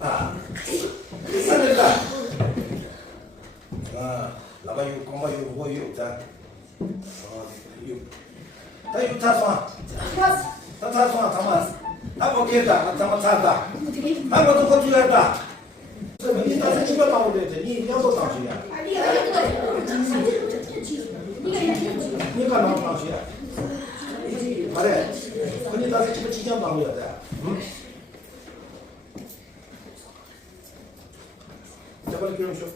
아, 산을까? 아, 나봐요, 공봐요, 뭐요, 자, 유, 다 유타서, 다 타서, 담아, 다 먹겠다, 담아 타다, 다 먹도 거주했다. 이 다섯 집에 나오는데, 니 여도 당시야. 니가 나온 당시야. 그래, 근데 다섯 집에 지정 나오야 돼. 빨리 기름 줘.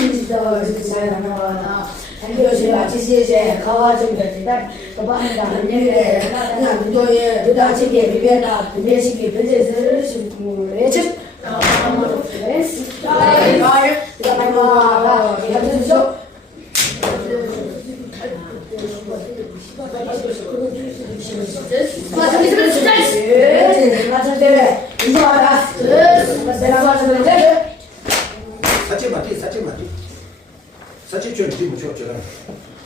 이렇게 잘 나가나. 한교시가 지시에 가와좀 되다. 그만다 한일에 그냥 운동에 그다 지게 비벼다 분배식이 변제를 심고 예측. 아무도 됐어. 잘. 그다 말마. 이거 좀 맞아, 이제 진짜. 맞아, 그래. 이거 알아. 내가 맞아, 그래. 사치 맞지, 사치 맞지. 사치 좀 뒤면 줘, 저런.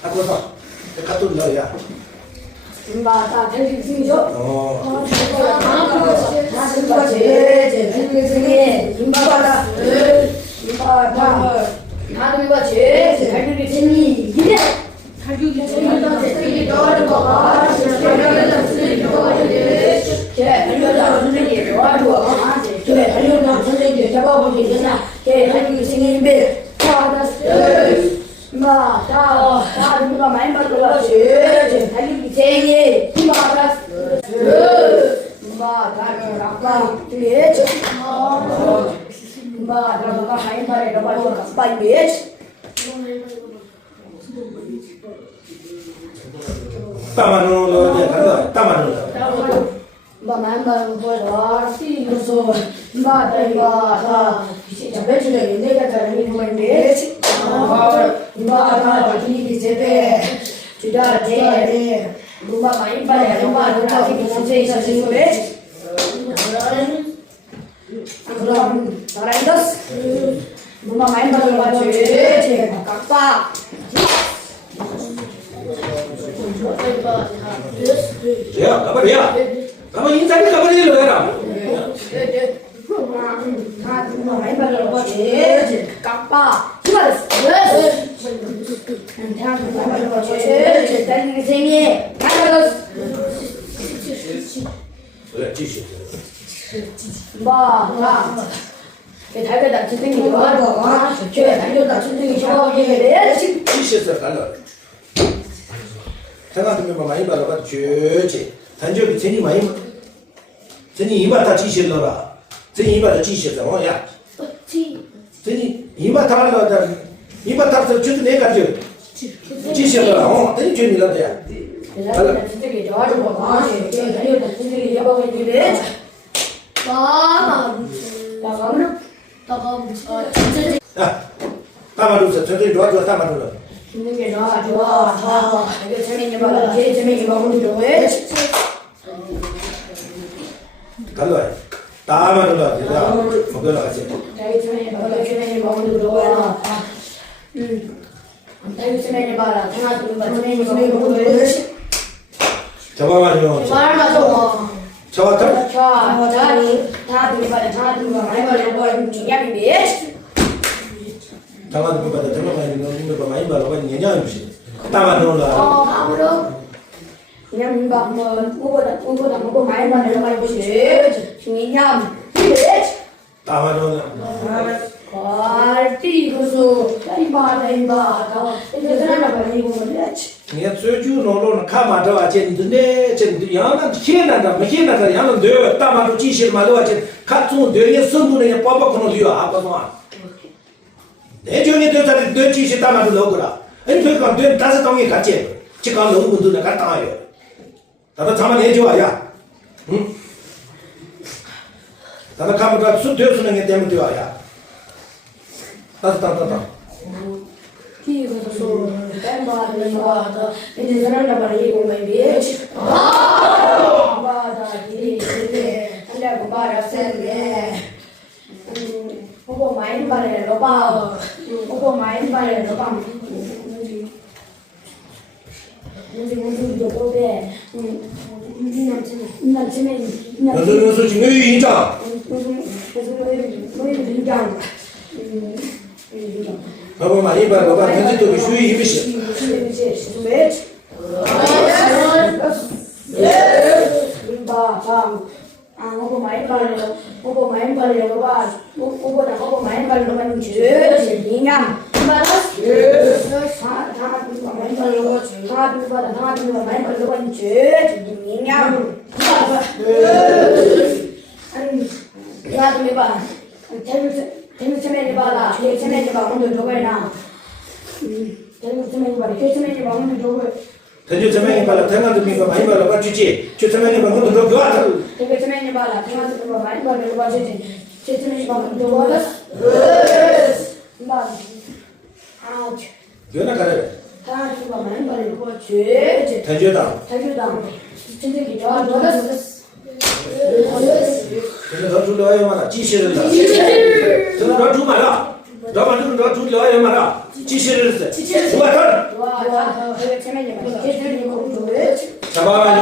하고서 갖다 넣어야. 맞아, 대리 중이죠. 다 진짜 제일 중요해. 임바바다. 임바바. 다들과 제일 달걀이 재미 이래. 달걀이 재미 좋아하는 거가. 달걀이 재미 좋아하는 게. 걔 달걀이 선생님이 좋아하는 거. 걔 달걀이 선생님이 잡아보기 전에 걔 달걀이 생기는데. 다 누가 많이 받으러 제일 달걀이 재미. 임바바다. 다들 아까 뒤에 누가 많이 받으러 가서 빨리 해. 따마누로 간다. 따마누로. 만나는 거라 시로서 마다이가 진짜 배출에 내가 잘하는 건데 마다 기기 제배 주다 대에 누가 많이 봐야 누가 공세 있으신 거래 그럼 나라이더스 누가 많이 받은 거 제가 깎아 야, 가버려. 가만 인사를 가버리려 해라. 다 누가 많이 받은 거 깎아 수고했어. 다 누가 많이 받은 거 딸기 생일 가져갔어. 그래, 지시. 달걀다 천둥이 좋아하는 거가 쟤 달걀다 천둥이 좋아하게 돼. 지시에서 달라. 생각하면 많이 받아봐. 좋지. 단적이 전이 많이 전이 이마 다 지시려라. 전이 이마 다 지시했어. 야. 전이 이마 다 하려다. 이마 다서 저도 내가 저 지시려라. 전이 죄미라야. 달걀다 천둥이 좋아하는 거가 쟤 달걀다 천둥이 좋아하게 돼. 야, 따마루서 저기 좋아 따마루로. 힘든 게 좋아. 이거 재밌는 거 제일 재밌는 거 오늘 좋아해. 갈로야. 따마루로 내가 먹으러 가지. 자기 재밌는 거 오늘 좋아. 자기 재밌는 거라 하나도 봐. 재밌는 거 오늘 저봐가지고. 말마저. 저왔다? 다 들어가야 다 들어가 많이 말하고 중요한데. 장관도 그거다. 정말 많이 거 많이 말하고 년년 없이. 따마루로. 아무로 그냥 뭔가 한번 우보다 먹고 많이 말하고 보시. 중요한 따마루로. 티 그수 이바 이제 사람을 버리고 그랬지. 네 소주 노로는 카마도 아젠데 젠 야는 희나다 희나다 야는 돼 따마루 지실 말로 아젠 카투 되게 선분에 빠빠코노 뒤어 아빠도 내 중에 되다니 내 지실 따마루 넣으라 아니 그러니까 내 다섯 동에 같이 지금 너무 분들은 갔다 와요 다들 잠만 해줘야 응 다들 카마도 수 되었으는 게 때문에 되어야 따따따따 그래서 뱀바는 거다. 이제 사람들 버리고 말이지. 한다고 말았는데 보고 많이 말해 로바. 보고 많이 말해 로바. 무슨 보게 너서 지금 왜 인자? 봐봐 많이 봐, 봐봐 현재도 그 수위 입으시. 오버 많이 발려, 오버 많이 발려, 봐. 오버다 오버 많이 발려만 주, 인감. 말았어. 다 많이 발려, 주. 다 많이 발려만 주, 인감. 아니, 야, 봐. 재밌으면 봐라. 재밌으면 봐. 오늘 누구나. 재밌으면 봐. 재밌으면 봐. 오늘 누구. 대주 세명이 발라 태만도 미가 많이 발라 봐 주지. 저 세명이 봐 모두 너 좋아. 재밌으면 봐라. 태만도 봐 많이 발려 봐 주지. 재밌으면 봐 오늘 누구. 봐. 아우. 연락 가래. 태만도 봐 많이 발려 봐 주지. 대주다. 진짜 좋아. 좋았어. 근데 너 줄려야 말아. 지시를 다. 저는 너 주마라. 너만 너 줄려야 말아. 지시를 했어. 좋아. 좋아. 재밌네 봐. 재밌는 거 좋아. 잡아봐요.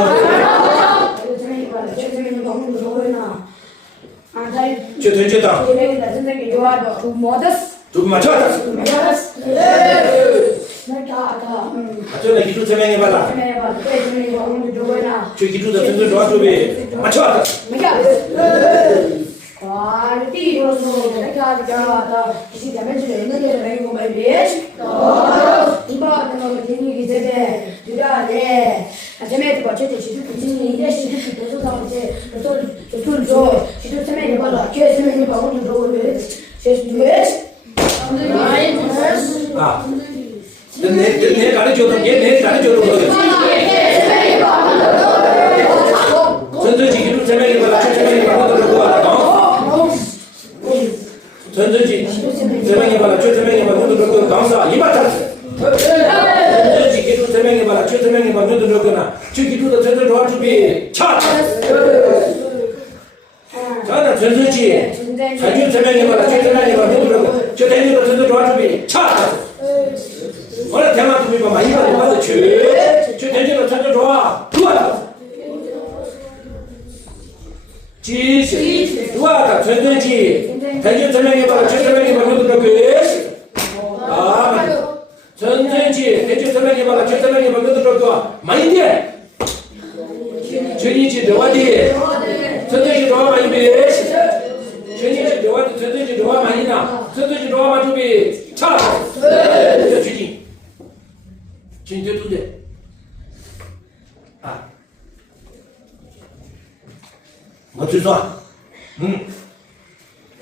재밌는 거 좋아. 아, 잘. 저 대주다. 재밌다. 선생님 좋아. 좀 modest. 좀 맞춰다. 저는 기도 세명이 발라. 저 기도도 선수 좋아 주비. 맞춰. 아. 내 가르쳐도 내 가르쳐도 그러게. 전전지 기도 세명이 발라. 저 세명이 발라 들어가. 전전지 세명이 발라. 저 세명이 발라 들어가. 강사 이마타. 전전지 기도 세명이 발라. 저 세명이 발라 들어가나. 저 기도도 전전 좋아 주비. 차. 자나 전전지 자주 세명이 발라. 저 세명이 발라 들어가. 저 대니도 전전 좋아 주비. 차. 오늘 대만 주비가 많이 받아. 저 대니도 전전 좋아. 좋아. 지시 누가 전전지 대전 설명해 봐라. 저 설명해 봐라. 너도 그렇게 아 전전지 대전 설명해 봐라. 저 설명해 봐라. 너도 그렇게 많이 돼. 전이지 너와디 전전지 너와 많이 돼. 전이지 너와디 전전지 너와 많이 나. 전전지 너와 마주비 차. 저 주지 진짜 두대. 아我最说，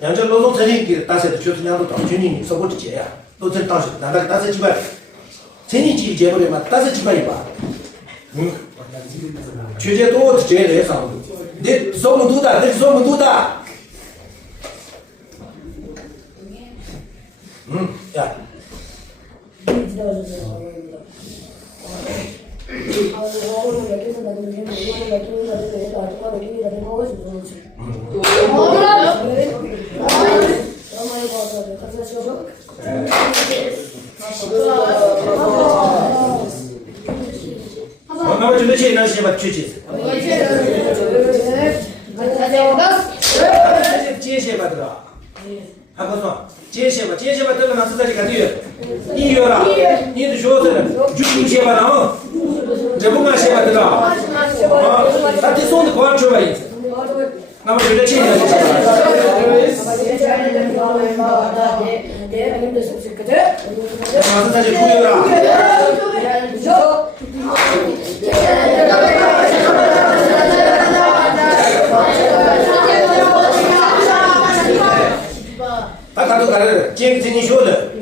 两家劳动城里给大赛的确实两个当军人少过几届呀，都在当时，难道大赛几百？城里几届不对嘛？大赛几百一把，全届多几届来上，你少么多的，你少么多的，呀。那么就那些人先把举起。接些吧，这个。还不错，接些吧，这个呢是在这个1月了，你的学生就一些吧，然后这不干些吧，这个啊，他得送的光出来一次，那么就这钱就马上他就出去了。他都干了，今天你说的。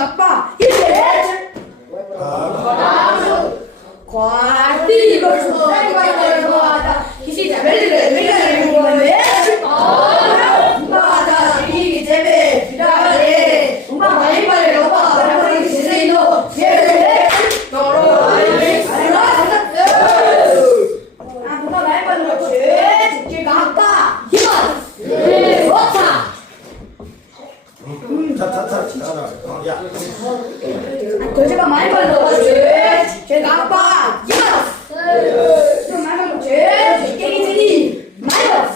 아빠 이제 과띠 벌써 빨리 와다 기시자 멜리를 내가 거네 엄마가 이 제배 비라래 엄마 많이 빨리 오빠 나머지 시세이노 예를 너로 엄마 많이 빨리 놓지 제가 아빠 힘을 못하 야. 제가 많이 빨리 놓지 제가 아빠 힘을 좀 많이 놓지 깨기지니 마이너스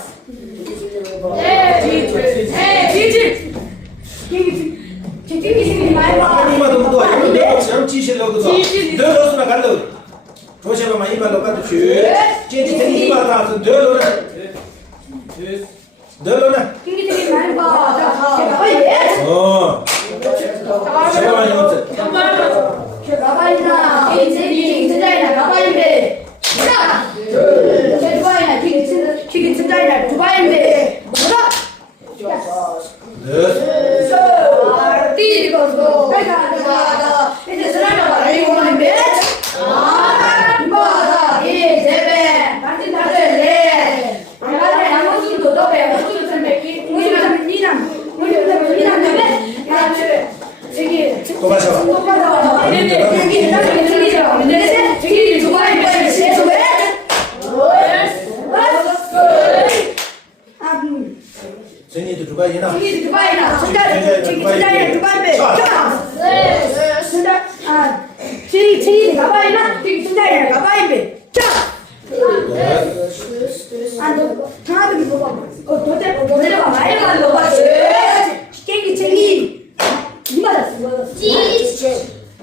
이마도 뭐 내가 지금 지실로 그거 너로서나 갈로 도시가 이마로 가도 주 제지 이마 다서 너로나 어 제가 많이 없어 또 마셔봐 전이도 두바이나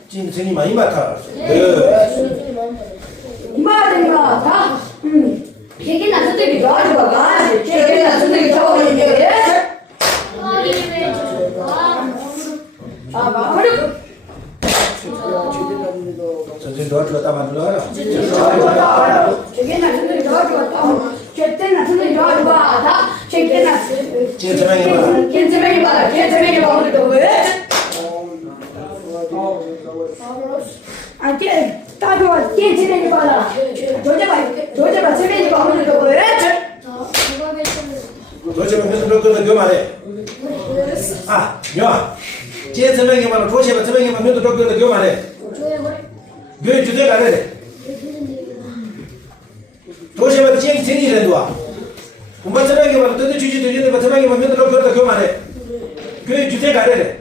진이 많이 맡아 선생님 도와주었다 만들어라 도시가 무슨 그런 거 말해 아 야 제 선생님 말은 도시가 선생님 말은 그런 거 말해 그 주제가 아니래 도시가 제 진이래 도와 공부 선생님 말은 또 주지 되는데 선생님 말은 그런 거 말해 그 주제가 아니래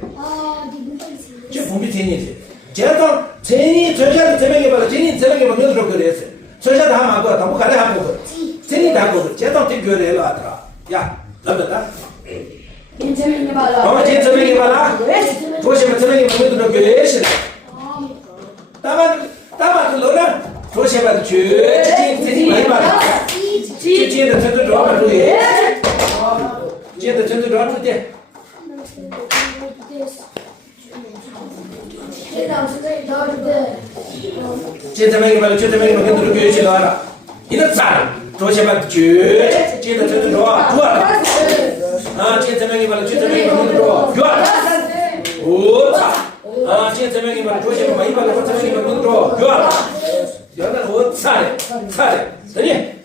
저 공부 진이지 제가 진이 저자도 선생님 말은 진이 선생님 말은 그런 거 그랬어 저자도 하면 하고 다 가래 하고 진이 다 하고 제가 또 교회에 와더라 야 남자다 엄마 제 선생님 말아 도시가 선생님 말은 그런 거 그랬어 따만 너는 도시가 진이 많이 받아 지혜도 전도 좋아하면 그래 지혜도 전도 좋아하면 돼 제대명이 말로 그들을 교회에 나와라 이런 사람 도시가 지혜도 전도 좋아하라 아 제대명이 말로 그들을 좋아하라 오차 아 제대명이 말로 도시가 많이 받아 도시가 그들을 좋아하라 여기는 오차래 되니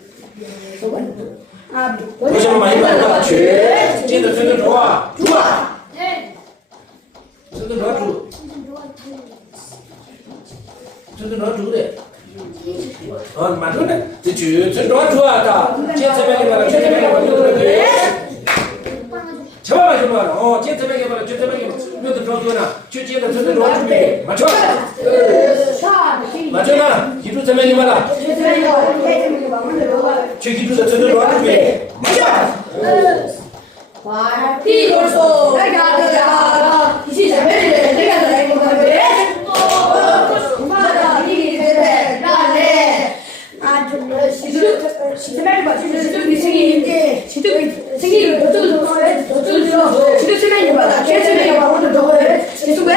도시가 많이 받아 제대도 전도 좋아 전도 좋아 전도 그래 맞네 전도 좋아하다 제대명이 말로 그들을 잡아봐 좀 봐라 제대명이 말로 그들을 좋아하나 최지에다 전도 좋아하는데 맞춰 맞잖아 기도 제명이 말아 최 기도자 전도 좋아하는데 맞아 와티 벌써 내가 이시자 멜리를 내가 내고 가는데 엄마가 이 집에 나네 아 시드멜 봐 시드 생일인데 시드 생일을 저쪽으로 시드 세면이 받아 제 세면이 봐 오늘 저거를 계속 해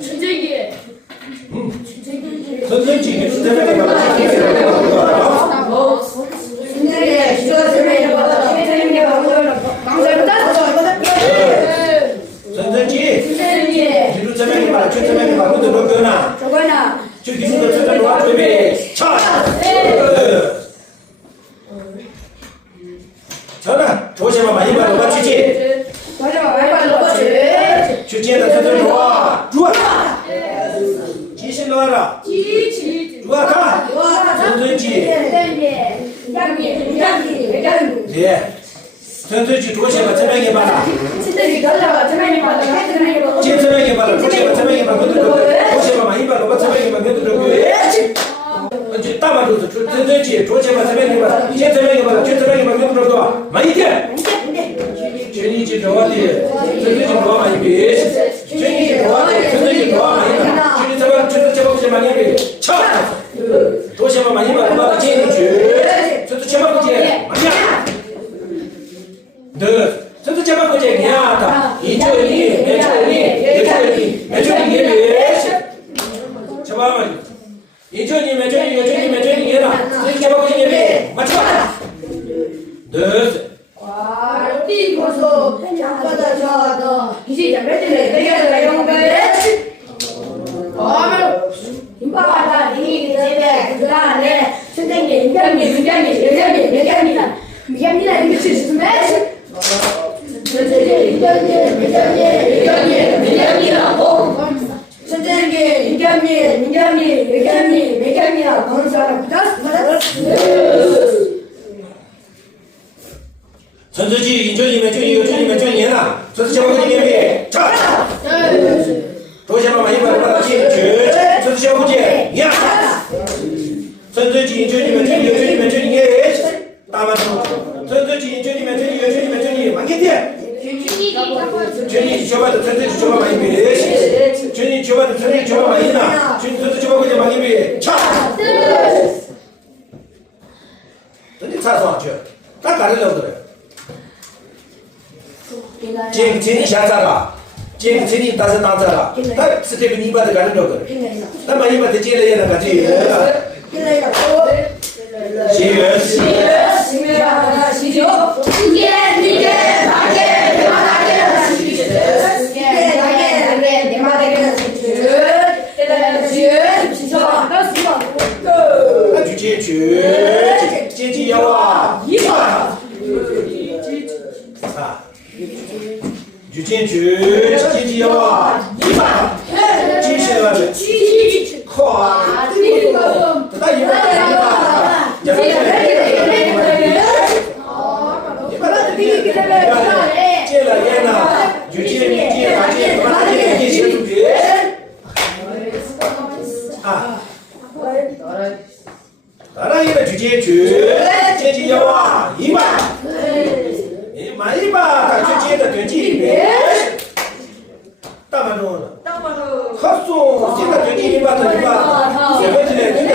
진짜기 선생님 기도 제명이 말아 진짜기 기도 세면이 받아 제 세면이 봐 오늘 방송을 땄어 就见到这个主啊，主啊，几时来了？主啊，他，陈春吉，耶，陈春吉，多些吧，这边也罢了，今这边也罢了，多些吧，满一百多吧，这边也满，这个。就大把都是春春吉，多些吧，这边也罢了，今这边也罢了，就这边也罢，这个满一点。全年级多的，春春吉多满一笔，全年级多的，春春吉多满一笔，全年这个不是满一笔，差，多些吧，满一百多吧，进去，这是700块钱，满呀，对，这是700块钱呀，的，1九1，2九1，也就你也别，700块钱，1九2，2九1，也了，这700块钱也别，满错，对。第一个说，两个的叫的，一些讲别的嘞，这个来用呗。你爸爸你这边不知道嘞，现在你的，你是什么？现在你老公，现在你老公说了，不陈志基，1九1，2九1，2年了，这是700块钱别，差。多些吧，满一百多进去，这是小块钱，呀。陈志基，1九1，2九1，2年，大满足。陈志基，1九1，2九1，2满一点。全年9万的，陈志基9万满一笔，全年9万的，陈志基9万满一呢，全年900块钱满一笔，差。真的差上去，咋干得了的嘞？今下载了，今天打算打载了，他是这个你把它干得了的，那么你把它接了也能干这个。那就进去，进去要啊，1万啊。就进去，进去要啊，1万，继续来呗，快，那1万，接了烟呢，就接，啊，当然也得去进去要啊，1万。满意吧，他去接的对几遍，大满中了，好送，现在对几遍吧，对吧？谁会进来？对的，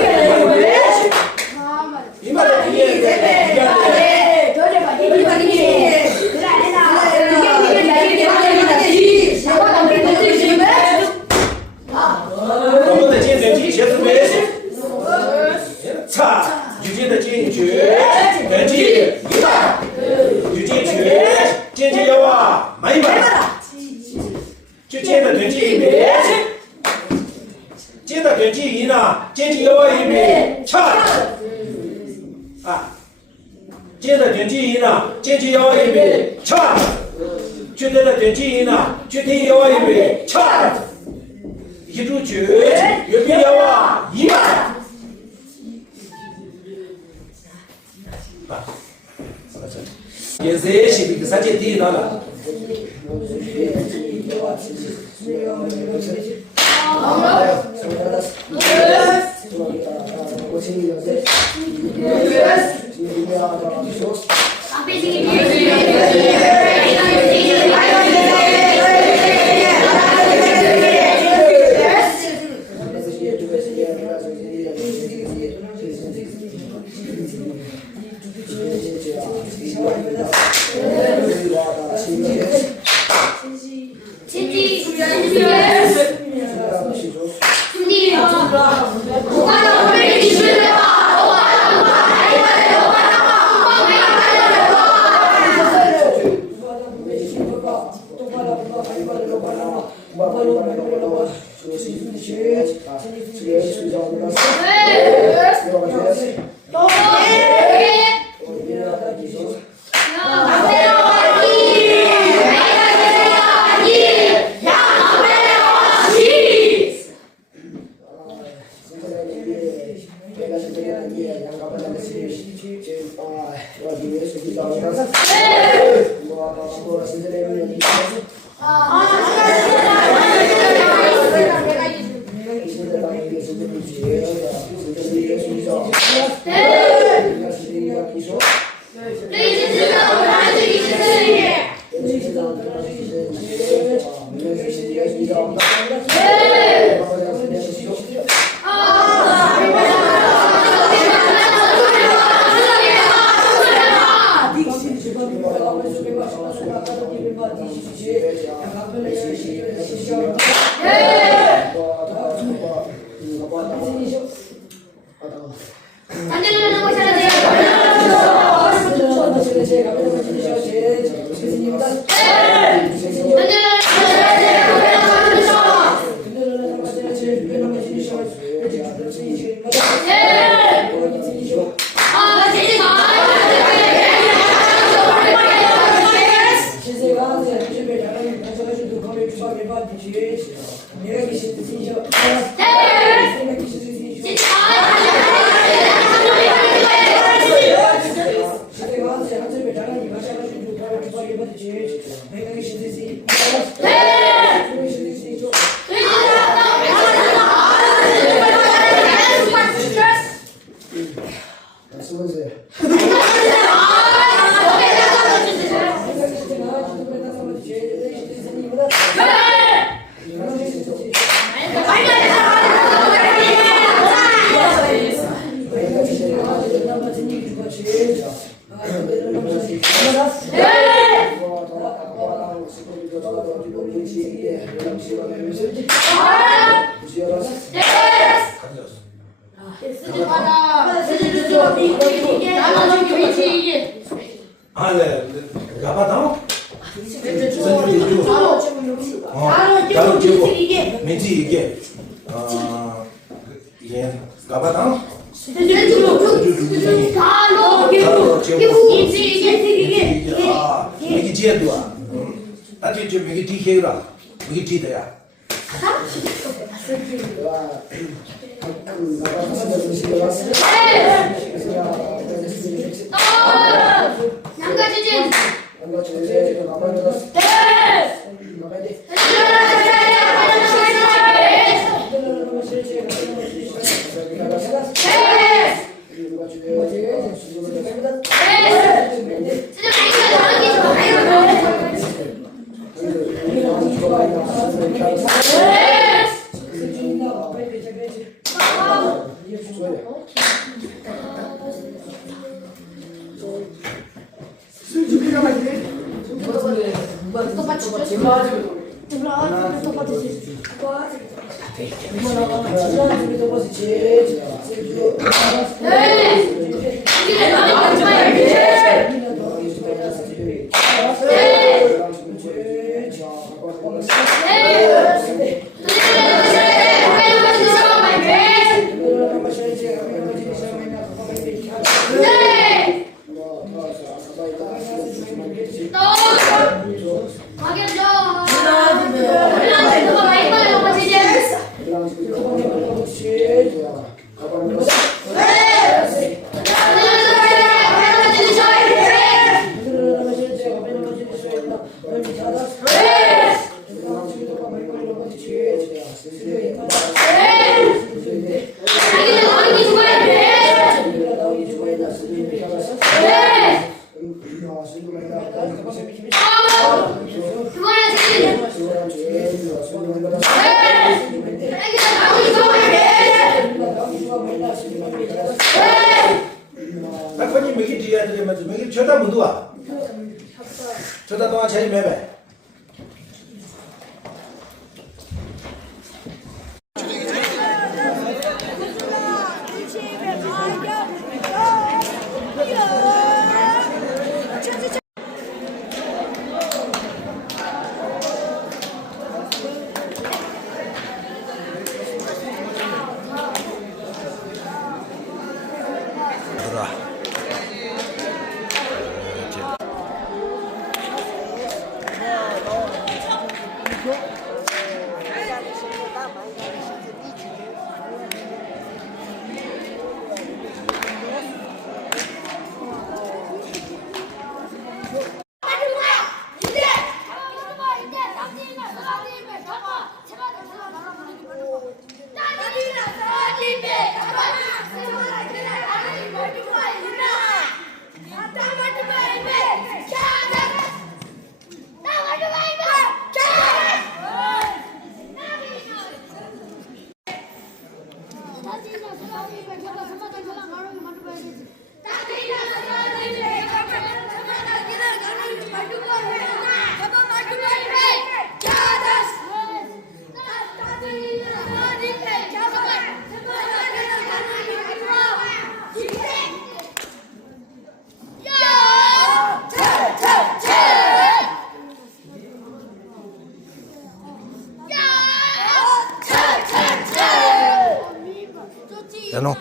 你把这几遍对的，我们的接对几先是没事，差就接的进去，对几1万。进去要啊，满一百，就接着对几遍，接着对几呢？进去要啊1遍，差啊，接着对几呢？进去要啊1遍，差，就在这对几呢？就对要啊1遍，差，一出去，越变要啊1万，啊。也是这些这个3件地到了。 저는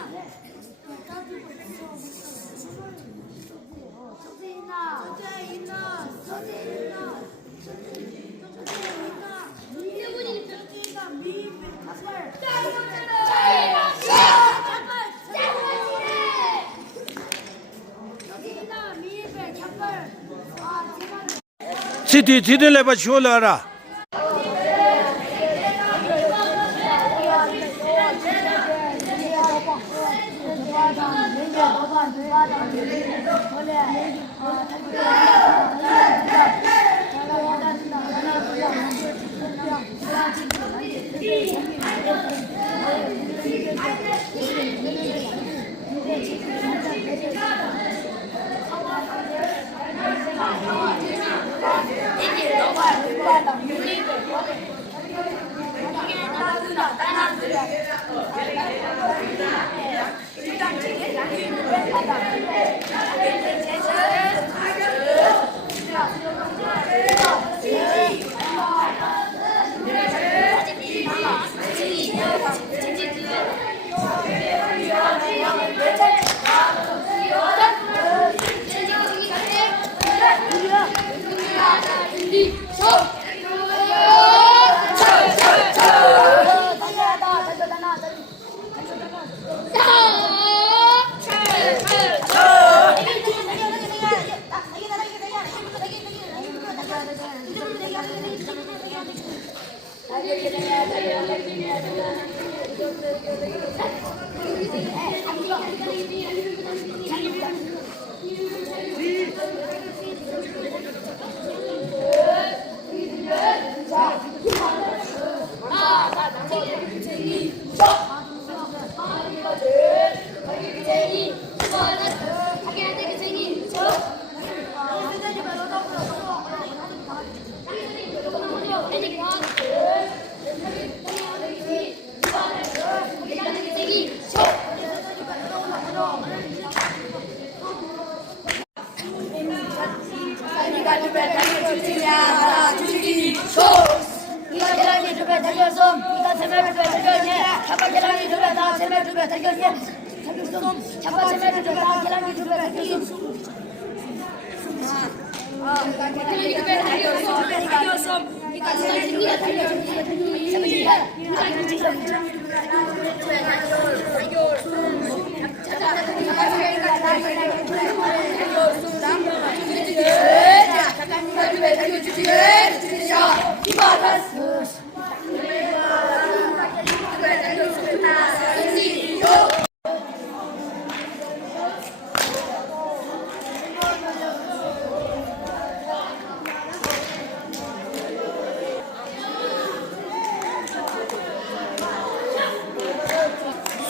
지들 레바 쇼라라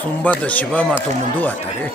숨바도 시바마 도문도 왔다래.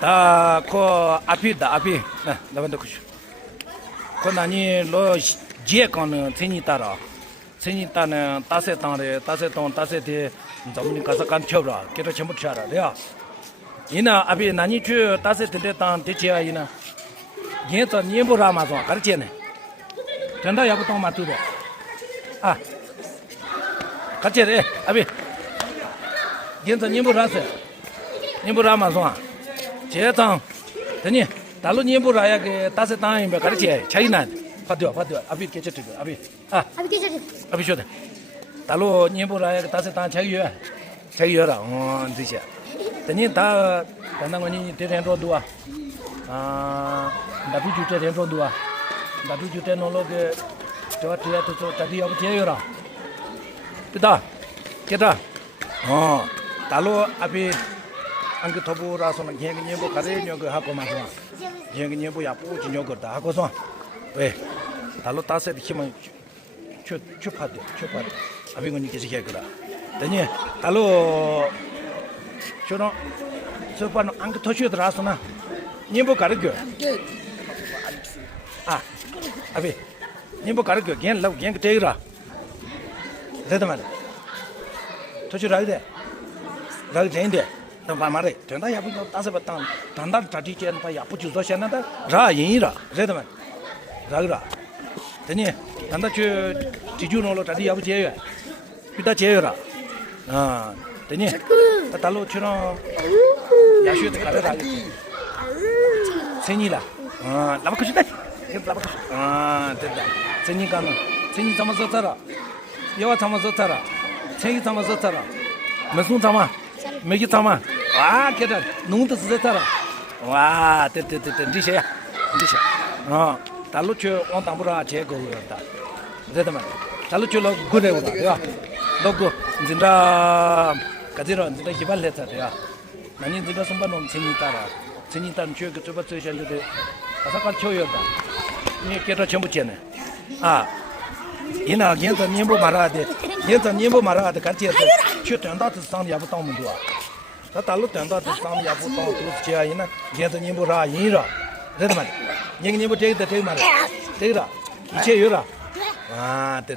다, 앞이다, 앞이. 나반다 쿠슈. 나니, 지혜관은 천이 따라. 천이 따는 따세 땅에, 따세대, 전문이 가서 간 튀어라. 걔도 전부 튀어라. 돼요. 이나, 앞이 나니 주 따세대 땅 대치야, 이나. 얘도 니보라 마도 가르치네. 전다 야부동 마투도. 같이 해, 앞이. 얘도 니보라세. 니보라 마도. 제당 되니 달로 님부라야 그 따세 땅에 가르치 차이나 파디와 아비 깨쳤지 아비 아비 깨쳤지 아비 쇼다 달로 님부라야 그 따세 땅 차이여라 진짜 되니 다 단당원이 대전로 도와 나비 주대 대전로 도와 나도 주대 놀러게 저 뒤에도 저 다리 옆에 제요라 비다 게다 달로 앞에 안그 더부라서는 걔는 뭐 가래냐 그 하고 말서 걔는 뭐 야부 진yo거다 하고서 왜 달로 따서 힘은 추파도 앞에 거니 계속 해 그라 되니 달로 저는 저번 안그 터슈더라서나 님보 가르겨 아 앞에 님보 가르겨 걔는 라고 걔는 되더라 되다 말이야 터슈라 이래 라고 되는데 너 말말해 된다 야부 따서 봤다 단다 자지제는 봐 야부 주서 셨는데 라 인이라 되다 말 라그라 되니 단다 저 지주노로 자지 야부 제여 비다 제여라 되니 달로 치노 야슈도 가르라 생이라 라바크시다 라바크 됐다 생이가는 생이 담아서 살아 여와 담아서 살아 생이 담아서 살아 무슨 담아 매기 담아 와 걔들 농도 쓰서 살아 와 됐다 디셔야 달로 쳐 온담부라 제거였다 됐다 말 달로 쳐로 그래오다 야 너고 진짜 가지러 진짜 기발했다 야 나는 진짜 선반놈 생이 따라 생이 따는 그 저번 주에는데 아삭한 초였다 이 걔도 전부 째네 이나 걔도 님보 말아야 돼 걔도 님보 말아야 돼 같이 해서 최단다도 상이 야부当 문도아 다 달로 단다도 상이 야부当 또 제야 이나 걔도 님보라 인이라 그래도 말 님보 되게 말이야 되게라 이제 요라 됐